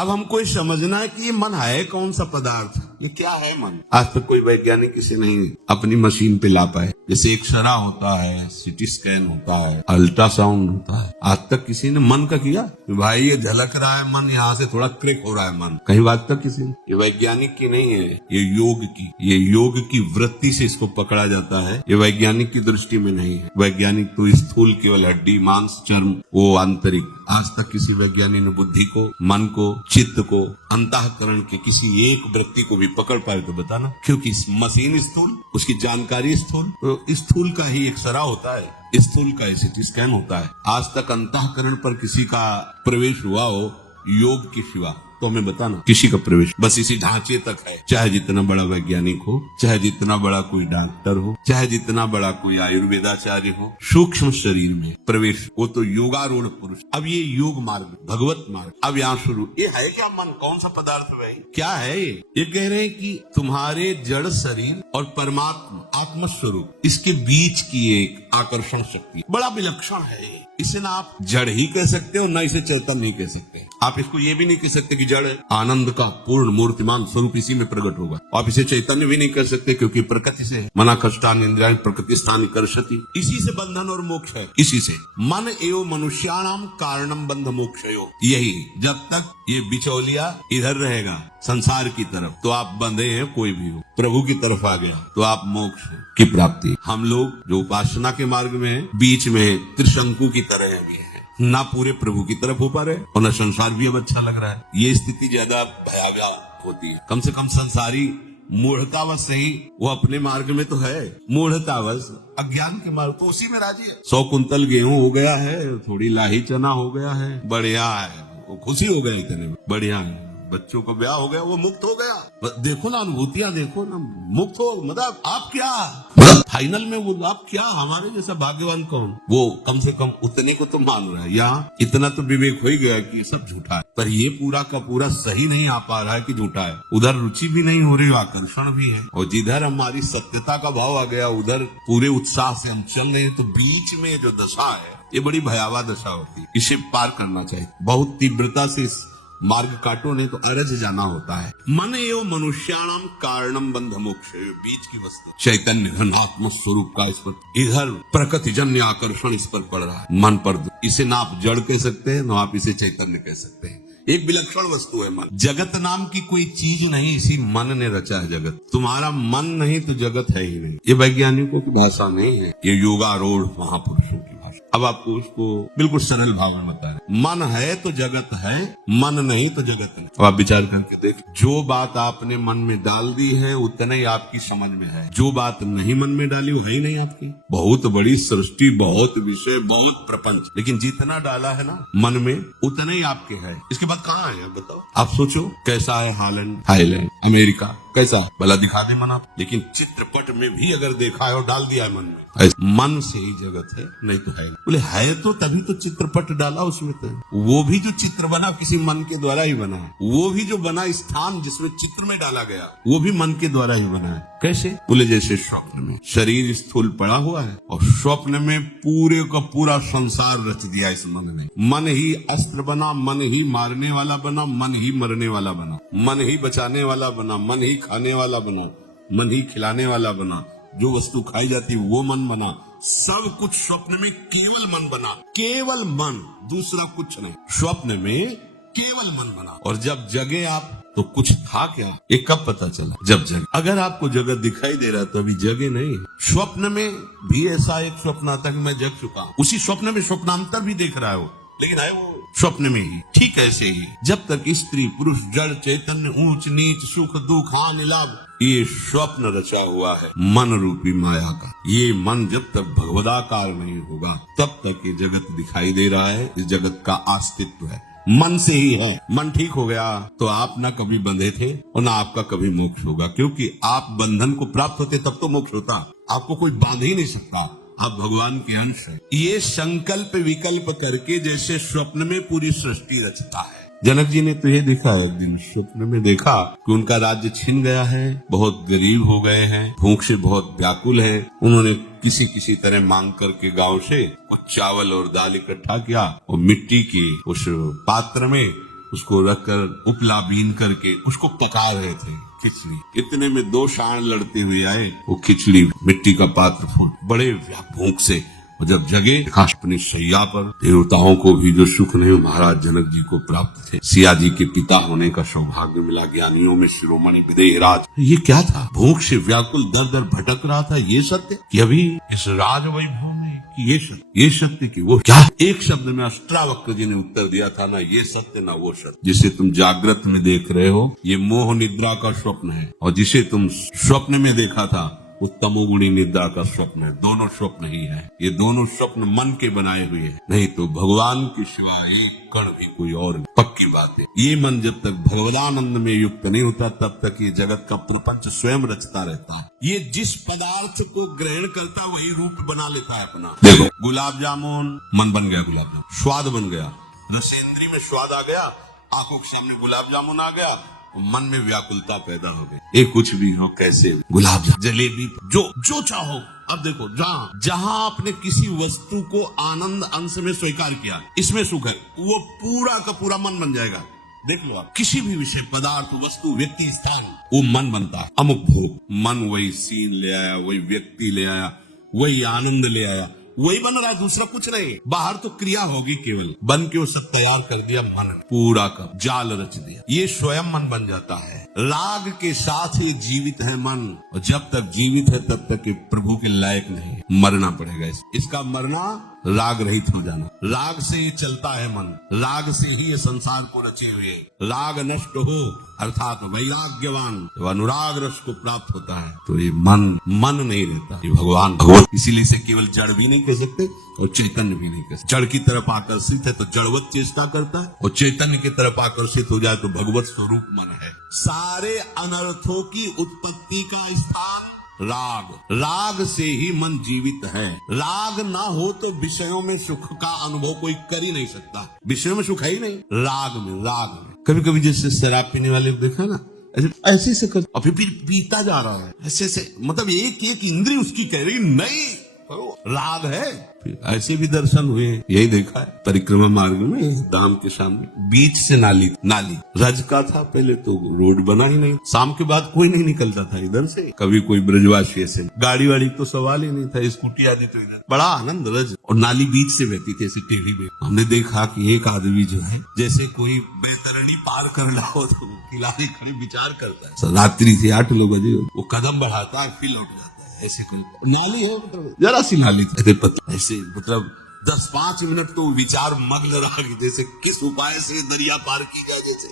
अब हमको ये समझना है कि ये मन है कौन सा पदार्थ, ये क्या है मन। आज तक कोई वैज्ञानिक इसे नहीं अपनी मशीन पे ला पाए। जैसे एक्सरा होता है, सीटी स्कैन होता है, अल्ट्रासाउंड होता है, आज तक किसी ने मन का किया कि भाई ये झलक रहा है मन, यहाँ से थोड़ा क्रिक हो रहा है मन, कहीं बात तक किसी ने। ये वैज्ञानिक की नहीं है, ये योग की वृत्ति से इसको पकड़ा जाता है। ये वैज्ञानिक की दृष्टि में नहीं है। वैज्ञानिक तो स्थूल केवल हड्डी मांस चर्म, वो आंतरिक। आज तक किसी वैज्ञानिक ने बुद्धि को, मन को, चित्त को, अंतःकरण के किसी एक वृत्ति को भी पकड़ पाए तो बताना। क्योंकि मशीन स्थूल, उसकी जानकारी स्थूल, तो स्थूल का ही एक्सरा होता है, स्थूल का सीटी स्कैन होता है। आज तक अंतःकरण पर किसी का प्रवेश हुआ हो योग के सिवा तो हमें बताना, किसी का प्रवेश बस इसी ढांचे तक है। चाहे जितना बड़ा वैज्ञानिक हो, चाहे जितना बड़ा कोई डॉक्टर हो, चाहे जितना बड़ा कोई आयुर्वेदाचार्य हो, सूक्ष्म शरीर में प्रवेश वो तो योगारूढ़ पुरुष। अब ये योग मार्ग, भगवत मार्ग, अब यहाँ शुरू। ये है क्या मन, कौन सा पदार्थ है, क्या है ये कह रहे हैं कि तुम्हारे जड़ शरीर और परमात्मा आत्मस्वरूप, इसके बीच की एक आकर्षण शक्ति बड़ा विलक्षण है। इसे ना आप जड़ ही कह सकते हो, ना इसे चेतन नहीं कह सकते। आप इसको ये भी नहीं कह सकते कि जड़ आनंद का पूर्ण मूर्तिमान स्वरूप इसी में प्रकट होगा। आप इसे चैतन्य भी नहीं कर सकते क्योंकि प्रकृति से मना कष्टान इंद्रियाण प्रकृति स्थान कर्षति, इसी से बंधन और मोक्ष है। इसी से मन एवं मनुष्याणाम कारणम बंध मोक्षयो। यही जब तक ये बिचौलिया इधर रहेगा संसार की तरफ तो आप बंधे हैं, कोई भी हो। प्रभु की तरफ आ गया तो आप मोक्ष की प्राप्ति। हम लोग जो उपासना के मार्ग में हैं, बीच में त्रिशंकु की तरह हैं, ना पूरे प्रभु की तरफ हो पा रहे और न संसार भी अब अच्छा लग रहा है। ये स्थिति ज्यादा भयावह होती है। कम से कम संसारी मूढ़तावश से ही वो अपने मार्ग में तो है, मूढ़तावश अज्ञान के मार्ग तो उसी में राजी है। 100 कुंतल गेहूं हो गया है, थोड़ी लाही चना हो गया है, बढ़िया है, वो खुशी हो गया, इतने में बढ़िया है। बच्चों का ब्याह हो गया, वो मुक्त हो गया। देखो ना अनुभूतियां, देखो ना, मुक्त हो, मतलब आप क्या, मतलब फाइनल में वो आप क्या, हमारे जैसा भाग्यवान कौन। वो कम से कम उतने को तो मान रहा है। यहाँ इतना तो विवेक हो ही गया कि ये सब झूठा है, पर ये पूरा का पूरा सही नहीं आ पा रहा है कि झूठा है। उधर रुचि भी नहीं हो रही, आकर्षण भी है, और जिधर हमारी सत्यता का भाव आ गया उधर पूरे उत्साह से हम चल रहे हैं। तो बीच में जो दशा है ये बड़ी भयावह दशा होती है। इसे पार करना चाहिए, बहुत तीव्रता से इस मार्ग काटो, नहीं तो अरज जाना होता है। मन एवं मनुष्याणाम कारणम बंध मोक्ष, बीच की वस्तु चैतन्य घनात्म स्वरूप का इस पर इधर प्रकृति जन्य आकर्षण इस पर पड़ रहा है, मन पर। इसे ना आप जड़ कह सकते हैं, ना आप इसे चैतन्य कह सकते हैं। एक विलक्षण वस्तु है मन। जगत नाम की कोई चीज नहीं, इसी मन ने रचा है जगत। तुम्हारा मन नहीं तो जगत है ही नहीं। ये वैज्ञानिकों की भाषा नहीं है, ये योगारूढ़ महापुरुषों की भाषा। अब आपको उसको बिल्कुल सरल भाव में बता रहे, मन है तो जगत है, मन नहीं तो जगत नहीं। अब आप विचार करके देख, जो बात आपने मन में डाल दी है उतना ही आपकी समझ में है, जो बात नहीं मन में डाली वो है ही नहीं आपकी। बहुत बड़ी सृष्टि, बहुत विषय, बहुत प्रपंच, लेकिन जितना डाला है ना मन में उतना ही आपके है। इसके बाद कहाँ है बताओ। आप सोचो कैसा है हालैंड, थाईलैंड, अमेरिका, कैसा भला दिखा दे मन आप, लेकिन चित्रपट में भी अगर देखा है और डाल दिया है मन में, मन से ही जगत है, नहीं तो है। बोले है तो तभी तो चित्रपट डाला उसमें, तो वो भी जो चित्र बना किसी मन के द्वारा ही बना है। वो भी जो बना स्थान जिसमें चित्र में डाला गया वो भी मन के द्वारा ही बना है। कैसे? बोले जैसे स्वप्न में शरीर स्थूल पड़ा हुआ है और स्वप्न में पूरे का पूरा संसार रच दिया इस मन ने। मन ही अस्त्र बना, मन ही मारने वाला बना, मन ही मरने वाला बना, मन ही बचाने वाला बना, मन ही खाने वाला बना, मन ही खिलाने वाला बना, जो वस्तु खाई जाती वो मन बना। सब कुछ स्वप्न में केवल मन बना, केवल मन, दूसरा कुछ नहीं। स्वप्न में केवल मन बना, और जब जगे आप तो कुछ था क्या, ये कब पता चला? जब जगे। अगर आपको जगत दिखाई दे रहा तो अभी जगे नहीं। स्वप्न में भी ऐसा एक स्वप्न आता कि मैं जग चुका हूँ, उसी स्वप्न में स्वप्नांतर भी देख रहा है वो, लेकिन है वो स्वप्न में ही। ठीक ऐसे ही जब तक स्त्री पुरुष जड़ चैतन्य ऊंच नीच सुख दुख हानि लाभ ये स्वप्न रचा हुआ है मन रूपी माया का, ये मन जब तक भगवदाकार नहीं होगा तब तक ये जगत दिखाई दे रहा है। इस जगत का अस्तित्व है मन से ही है। मन ठीक हो गया तो आप ना कभी बंधे थे और ना आपका कभी मोक्ष होगा, क्योंकि आप बंधन को प्राप्त होते तब तो मोक्ष होता। आपको कोई बांध ही नहीं सकता, आप भगवान के अंश हैं। ये संकल्प विकल्प करके जैसे स्वप्न में पूरी सृष्टि रचता है। जनक जी ने तो ये देखा, एक दिन स्वप्न में देखा कि उनका राज्य छिन गया है, बहुत गरीब हो गए हैं, भूख से बहुत व्याकुल है। उन्होंने किसी तरह मांग करके गांव से कुछ चावल और दाल इकट्ठा किया और मिट्टी के उस पात्र में उसको रखकर उपला बीन करके उसको पका रहे थे खिचड़ी। इतने में 2 सांड लड़ते हुए आए, वो खिचड़ी मिट्टी का पात्र फोड़ बड़े भूख से और जब जगे अपनी शैया पर, देवताओं को भी जो सुख नहीं महाराज जनक जी को प्राप्त थे। सिया जी के पिता होने का सौभाग्य मिला, ज्ञानियों में शिरोमणि विदेहराज। ये क्या था? भूख से व्याकुल दर दर भटक रहा था। ये सत्य कि अभी इस राज वैभव में, कि ये सत्य कि वो क्या? एक शब्द में अष्टावक्र जी ने उत्तर दिया था, ना ये सत्य ना वो सत्य। जिसे तुम जागृत में देख रहे हो ये मोह निद्रा का स्वप्न है, और जिसे तुम स्वप्न में देखा था वो तमोगुणी निद्रा का स्वप्न है। दोनों स्वप्न ही है। ये दोनों स्वप्न मन के बनाए हुए हैं, नहीं तो भगवान के सिवा एक कण भी कोई और नहीं। पक्की बात है। ये मन जब तक भगवदानंद में युक्त नहीं होता तब तक ये जगत का प्रपंच स्वयं रचता रहता है। ये जिस पदार्थ को ग्रहण करता वही रूप बना लेता है अपना। देखो गुलाब जामुन, मन बन गया गुलाब जामुन, स्वाद बन गया, रसेंद्री में स्वाद आ गया, आंखों के सामने गुलाब जामुन आ गया, मन में व्याकुलता पैदा हो गई। ये कुछ भी हो, कैसे गुलाब जामुन, जलेबी, जो चाहो। अब देखो जहां आपने किसी वस्तु को आनंद अंश में स्वीकार किया, इसमें सुख है, वो पूरा का पूरा मन बन जाएगा। देख लो आप, किसी भी विषय, पदार्थ, वस्तु, व्यक्ति, स्थान, वो मन बनता है। अमुक भूख, मन वही सीन ले आया, वही व्यक्ति ले आया, वही आनंद ले आया, वही बन रहा है, दूसरा कुछ नहीं। बाहर तो क्रिया होगी केवल, बन के वो सब तैयार कर दिया मन, पूरा का जाल रच दिया। ये स्वयं मन बन जाता है। राग के साथ ये जीवित है मन, और जब तक जीवित है तब तक ये प्रभु के लायक नहीं है। मरना पड़ेगा इसका मरना, राग रहित हो जाना। राग से ही चलता है मन, राग से ही ये संसार को रचे हुए। राग नष्ट हो अर्थात वैराग्यवान जब अनुराग रस को प्राप्त होता है तो ये मन नहीं रहता, ये भगवत। इसीलिए इसे केवल जड़ भी नहीं कह सकते और चैतन्य भी नहीं कह सकते। जड़ की तरफ आकर्षित है तो जड़वत चेष्टा करता है, और चैतन्य की तरफ आकर्षित हो जाए तो भगवत स्वरूप मन है। सारे अनर्थों की उत्पत्ति का स्थान राग से ही मन जीवित है। राग ना हो तो विषयों में सुख का अनुभव कोई कर ही नहीं सकता। विषयों में सुख है ही नहीं, राग में। कभी कभी जैसे शराब पीने वाले देखा ना, ऐसे से कर, और फिर पीता जा रहा है ऐसे, मतलब एक इंद्रिय उसकी कह रही नहीं, राग है। ऐसे भी दर्शन हुए, यही देखा है परिक्रमा मार्ग में, धाम के सामने बीच से नाली रज का था। पहले तो रोड बना ही नहीं, शाम के बाद कोई नहीं निकलता था इधर से, कभी कोई ब्रजवासी ऐसे, गाड़ी वाड़ी तो सवाल ही नहीं था, स्कूटी आदि तो इधर, बड़ा आनंद रज, और नाली बीच से बहती थी ऐसे टेढ़ी में। हमने देखा कि एक आदमी जो है जैसे कोई बैतरणी पार कर रहा हो तो किनारे खड़े विचार करता है। रात्रि से 8 बजे वो कदम बढ़ाता है फिर लौट जाता है। ऐसे कोई नाली है, मतलब जरा सी नाली ऐसे, मतलब 10-5 मिनट तो विचार मग्न रहा कि जैसे किस उपाय से दरिया पार की जाए। जैसे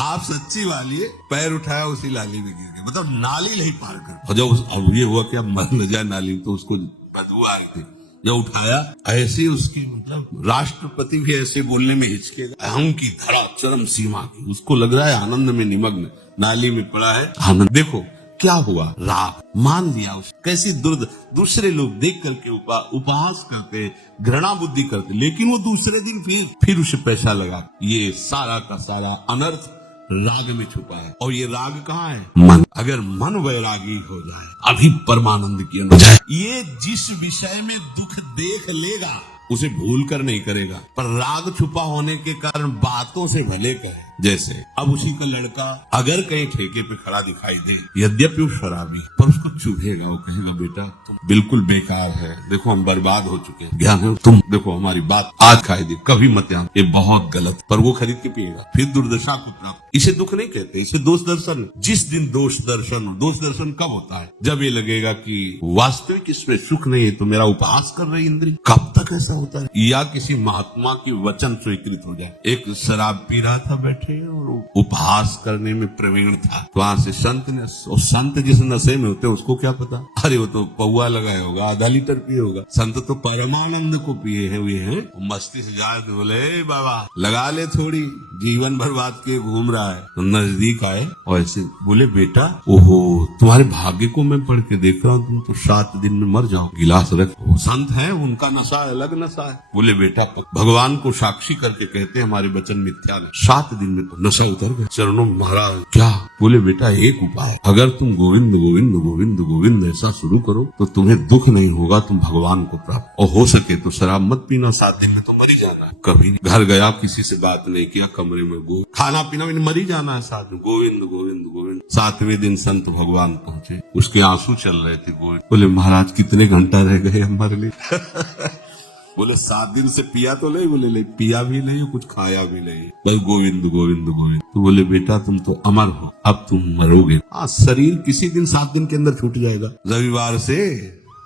आप सच्ची वाली है, पैर उठाया उसी नाली में गिर गया, मतलब नाली नहीं पार कर। और जब अब ये हुआ कि अब मर न जाए नाली, तो उसको बदबू आ रही थी, जब उठाया ऐसे उसकी, मतलब राष्ट्रपति भी ऐसे बोलने में हिचके, अहम की धरा चरम सीमा की, उसको लग रहा है आनंद में निमग्न, नाली में पड़ा है आनंद। देखो क्या हुआ, राग मान लिया उस। कैसी दूसरे लोग देख करके उपहास करते, घृणा बुद्धि करते, लेकिन वो दूसरे दिन फिर उसे पैसा लगा। ये सारा का सारा अनर्थ राग में छुपा है। और ये राग कहाँ है? मन। अगर मन वैरागी हो जाए, अभी परमानंद की अनुभव जाए, ये जिस विषय में दुख देख लेगा उसे भूल कर नहीं करेगा, पर राग छुपा होने के कारण बातों से भले कहे। जैसे अब उसी का लड़का अगर कहीं ठेके पे खड़ा दिखाई दे, यद्यपि वो शराबी, पर उसको चुभेगा, वो कहेगा बेटा तुम बिल्कुल बेकार है, देखो हम बर्बाद हो चुके हैं, ज्ञान है, तुम देखो हमारी बात आज खाई दे, कभी मत आना, ये बहुत गलत। पर वो खरीद के पिएगा, फिर दुर्दशा को प्राप्त। इसे दुख नहीं कहते, इसे दोष दर्शन। जिस दिन दोष दर्शन कब होता है? जब ये लगेगा कि वास्तविक इसमें सुख नहीं है, तो मेरा उपहास कर रही इंद्रिय। कब तक ऐसा होता है? या किसी महात्मा की वचन स्वीकृत हो जाए। एक शराब पी रहा था बैठे और उपहास करने में प्रवीण था, तो वहां से संत ने, और संत जिस नशे में होते उसको क्या पता, अरे वो तो पौआ लगाया होगा, आधा लीटर पिए होगा। संत तो परमानंद को पिए हुए हैं, मस्ती से जाए तो बोले बाबा लगा ले थोड़ी, जीवन भर के घूम रहा है। तो नजदीक आए और ऐसे बोले बेटा, ओहो तुम्हारे भाग्य को मैं पढ़ के देख रहा हूँ, तुम तो 7 दिन में मर जाओ, गिलास रख। वो संत है, उनका नशा अलग नशा है। बोले बेटा भगवान को साक्षी करके कहते हैं हमारे वचन मिथ्या नहीं, 7 दिन में तो नशा उतर गया। चरणों में महाराज क्या बोले, बेटा एक उपाय, अगर तुम गोविंद गोविंद गोविंद गोविंद ऐसा शुरू करो तो तुम्हें दुख नहीं होगा, तुम भगवान को प्राप्त, और हो सके तो शराब मत पीना, 7 दिन में तो मर ही जाना है। कभी नहीं घर गया, किसी से बात नहीं किया, कमरे में गो खाना पीना भी मर ही जाना है, 7 दिन गोविंद गोविंद गोविंद। 7वें दिन संत भगवान पहुंचे, उसके आंसू चल रहे थे। बोले महाराज कितने घंटा रह गए हमारे लिए। बोले 7 दिन से पिया तो नहीं, बोले नहीं पिया भी नहीं, कुछ खाया भी नहीं, बस गोविंद गोविंद गोविंद। तो बोले बेटा तुम तो अमर हो, अब तुम मरोगे। हाँ, शरीर किसी दिन 7 दिन के अंदर छूट जाएगा, रविवार से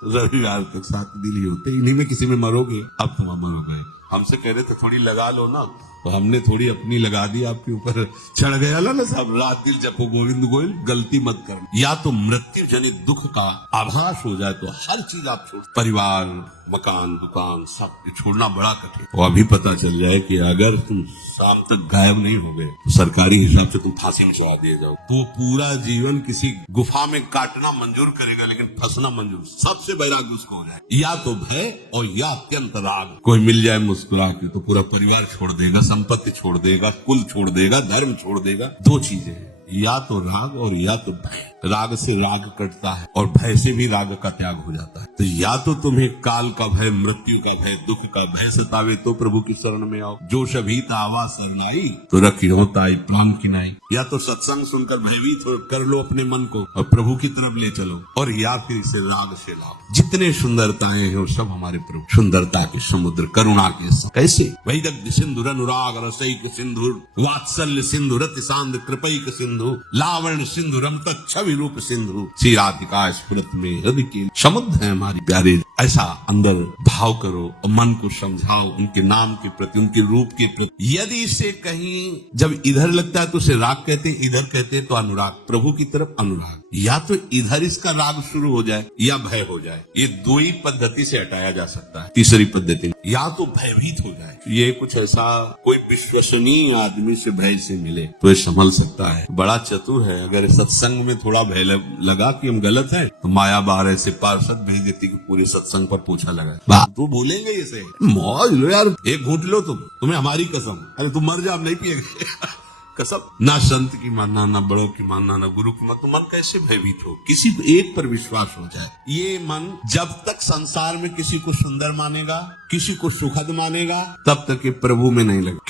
रविवार तक 7 दिन ही होते, इन्हीं में किसी में मरोगे, अब तुम अमर हो गए। हमसे कह रहे तो थोड़ी लगा लो ना, तो हमने थोड़ी अपनी लगा दी आपके ऊपर, चढ़ गया ना साहब, रात दिन जपो गोविंद गोविंद, गलती मत कर। या तो मृत्यु जनित दुख का आभास हो जाए तो हर चीज आप छोड़, परिवार मकान दुकान सब छोड़ना बड़ा कठिन। तो अभी पता चल जाए कि अगर तुम शाम तक गायब नहीं हो गए तो सरकारी हिसाब से तुम फांसी में चढ़ा दिए जाओ, तो पूरा जीवन किसी गुफा में काटना मंजूर करेगा, लेकिन फंसना मंजूर। सबसे वैराग्य उसको हो जाए, या तो भय और या अत्यंत राग। कोई मिल जाए मुस्कुरा के तो पूरा परिवार छोड़ देगा, संपत्ति छोड़ देगा, कुल छोड़ देगा, धर्म छोड़ देगा। 2 चीजें हैं, या तो राग और या तो भय। राग से राग कटता है और भय से भी राग का त्याग हो जाता है। तो या तो तुम्हें काल का भय, मृत्यु का भय, दुख का भय सतावे तो प्रभु की शरण में आओ, जो सभी तावा शरणाई तो रखियो ताई प्राण की नाई। या तो सत्संग सुनकर भयभीत कर लो अपने मन को और प्रभु की तरफ ले चलो, और या फिर इसे राग से लाओ। जितने सुंदरताएं हैं वो सब हमारे प्रभु, सुंदरता के समुद्र, करुणा के कैसे वैदग्ध सिंधुर अनुराग रसैक सिंधुर वात्सल्य सिंधु रति सांद कृपैक सिंधु लावण्य सिंधु रमत छवि रूप सिंधु श्री राधिका स्फुरत में हृदय के समुद्र है हमारी प्यारे। ऐसा अंदर भाव करो और मन को समझाओ उनके नाम के प्रति, उनके रूप के प्रति। यदि इसे कहीं जब इधर लगता है तो उसे राग कहते, इधर कहते तो अनुराग, प्रभु की तरफ अनुराग। या तो इधर इसका राग शुरू हो जाए या भय हो जाए, ये 2 ही पद्धति से हटाया जा सकता है। तीसरी पद्धति या तो भयभीत हो जाए, ये कुछ ऐसा कोई विश्वसनीय आदमी से भय से मिले तो ये संभल सकता है, बड़ा चतुर है। अगर सत्संग में थोड़ा भय लगा कि हम गलत है तो माया बाहर ऐसे पार्षद भेज देती कि पूरे सत्संग पर पूछा लगा, तो बोलेंगे इसे मौज लो यार, एक घूंट लो तुम्हें हमारी कसम, अरे तुम मर जाओ नहीं पिएगा कसम। ना संत की मानना, ना बड़ों की मानना, ना गुरु की मानना, तो मन कैसे भयभीत हो, किसी एक पर विश्वास हो जाए। ये मन जब तक संसार में किसी को सुंदर मानेगा, किसी को सुखद मानेगा, तब तक ये प्रभु में नहीं लगेगा।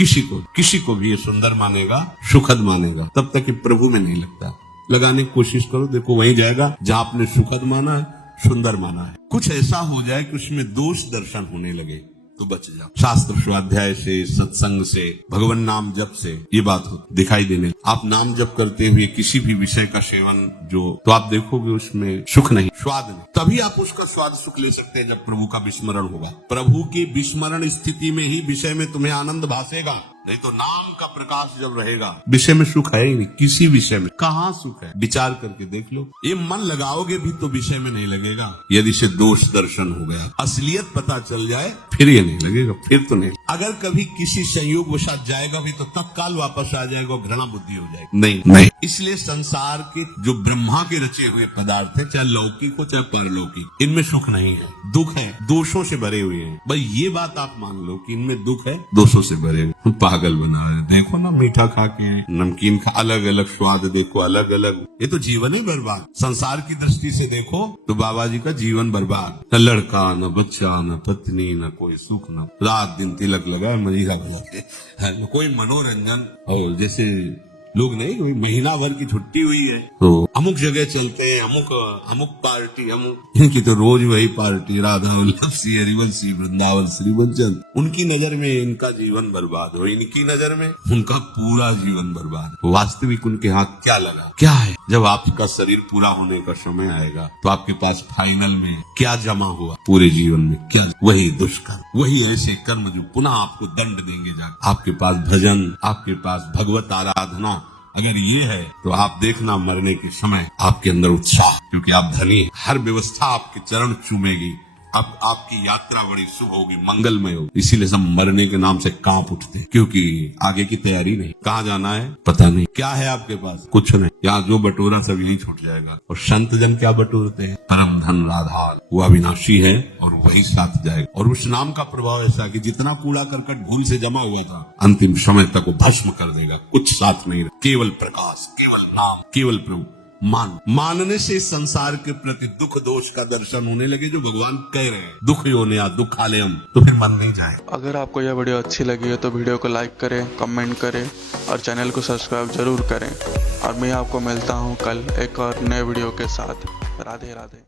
किसी को भी ये सुंदर मानेगा, सुखद मानेगा, तब तक ये प्रभु में नहीं लगता। लगाने की कोशिश करो, देखो वहीं जाएगा जहां आपने सुखद माना है, सुंदर माना है। कुछ ऐसा हो जाए कि उसमें दोष दर्शन होने लगे तो बच जाओ। शास्त्र स्वाध्याय से, सत्संग से, भगवान नाम जप से ये बात हो दिखाई देने। आप नाम जप करते हुए किसी भी विषय का सेवन तो आप देखोगे उसमें सुख नहीं, स्वाद नहीं। तभी आप उसका स्वाद सुख ले सकते हैं जब प्रभु का विस्मरण होगा। प्रभु की विस्मरण स्थिति में ही विषय में तुम्हें आनंद भासेगा, नहीं तो नाम का प्रकाश जब रहेगा विषय में सुख है ही नहीं। किसी विषय में कहाँ सुख है, विचार करके देख लो। ये मन लगाओगे भी तो विषय में नहीं लगेगा। यदि से दोष दर्शन हो गया, असलियत पता चल जाए, फिर ये नहीं लगेगा, फिर तो नहीं। अगर कभी किसी संयोग वशात जाएगा भी तो तत्काल वापस आ जाएगा, घृणा बुद्धि हो जाएगी, नहीं। इसलिए संसार के जो ब्रह्मा के रचे हुए पदार्थ है, चाहे लौकिक हो चाहे परलौकिक, इनमें सुख नहीं है, दुख है, दोषों से भरे हुए हैं। भाई ये बात आप मान लो कि इनमें दुख है, दोषों से भरे हुए। पागल बना है, देखो ना मीठा खा के, नमकीन खा, अलग अलग स्वाद देखो, अलग अलग, ये तो जीवन ही बर्बाद। संसार की दृष्टि से देखो तो बाबा जी का जीवन बर्बाद, न लड़का, न बच्चा, न पत्नी, न कोई सुख, न रात दिन तिलक लगा मजीरा भला, न कोई मनोरंजन। और जैसे लोग नहीं, कोई महीना भर की छुट्टी हुई है तो अमुक जगह चलते हैं, अमुक पार्टी, इनकी तो रोज वही पार्टी, राधा वल्लभ सी, हरिवंशी, वृंदावन श्री वंचन। उनकी नजर में इनका जीवन बर्बाद हो, इनकी नजर में उनका पूरा जीवन बर्बाद। वास्तविक उनके हाथ क्या लगा, क्या है? जब आपका शरीर पूरा होने का समय आएगा तो आपके पास फाइनल में क्या जमा हुआ पूरे जीवन में, क्या? वही दुष्कर्म, वही ऐसे कर्म जो पुनः आपको दंड देंगे। आपके पास भजन, आपके पास भगवत आराधना अगर ये है तो आप देखना मरने के समय आपके अंदर उत्साह, क्योंकि आप धनी, हर व्यवस्था आपके चरण चूमेगी, अब आपकी यात्रा बड़ी शुभ होगी, मंगलमय होगी। इसीलिए सब मरने के नाम से कांप उठते, क्योंकि आगे की तैयारी नहीं। कहाँ जाना है पता नहीं, क्या है आपके पास, कुछ नहीं। यहाँ जो बटोरा सब यही छूट जाएगा। और संत जन क्या बटोरते हैं, परम धन आधार, वो अविनाशी है और वही साथ जाएगा। और उस नाम का प्रभाव ऐसा कि जितना कूड़ा करकट भूल से जमा हुआ था, अंतिम समय तक वो भस्म कर देगा, कुछ साथ नहीं, केवल प्रकाश, केवल नाम, केवल प्रभु। मानने से इस संसार के प्रति दुख दोष का दर्शन होने लगे, जो भगवान कह रहे हैं, दुख योने या दुख आले हम, तो फिर मन नहीं जाए। अगर आपको यह वीडियो अच्छी लगी है तो वीडियो को लाइक करें, कमेंट करें और चैनल को सब्सक्राइब जरूर करें। और मैं आपको मिलता हूँ कल एक और नए वीडियो के साथ। राधे राधे।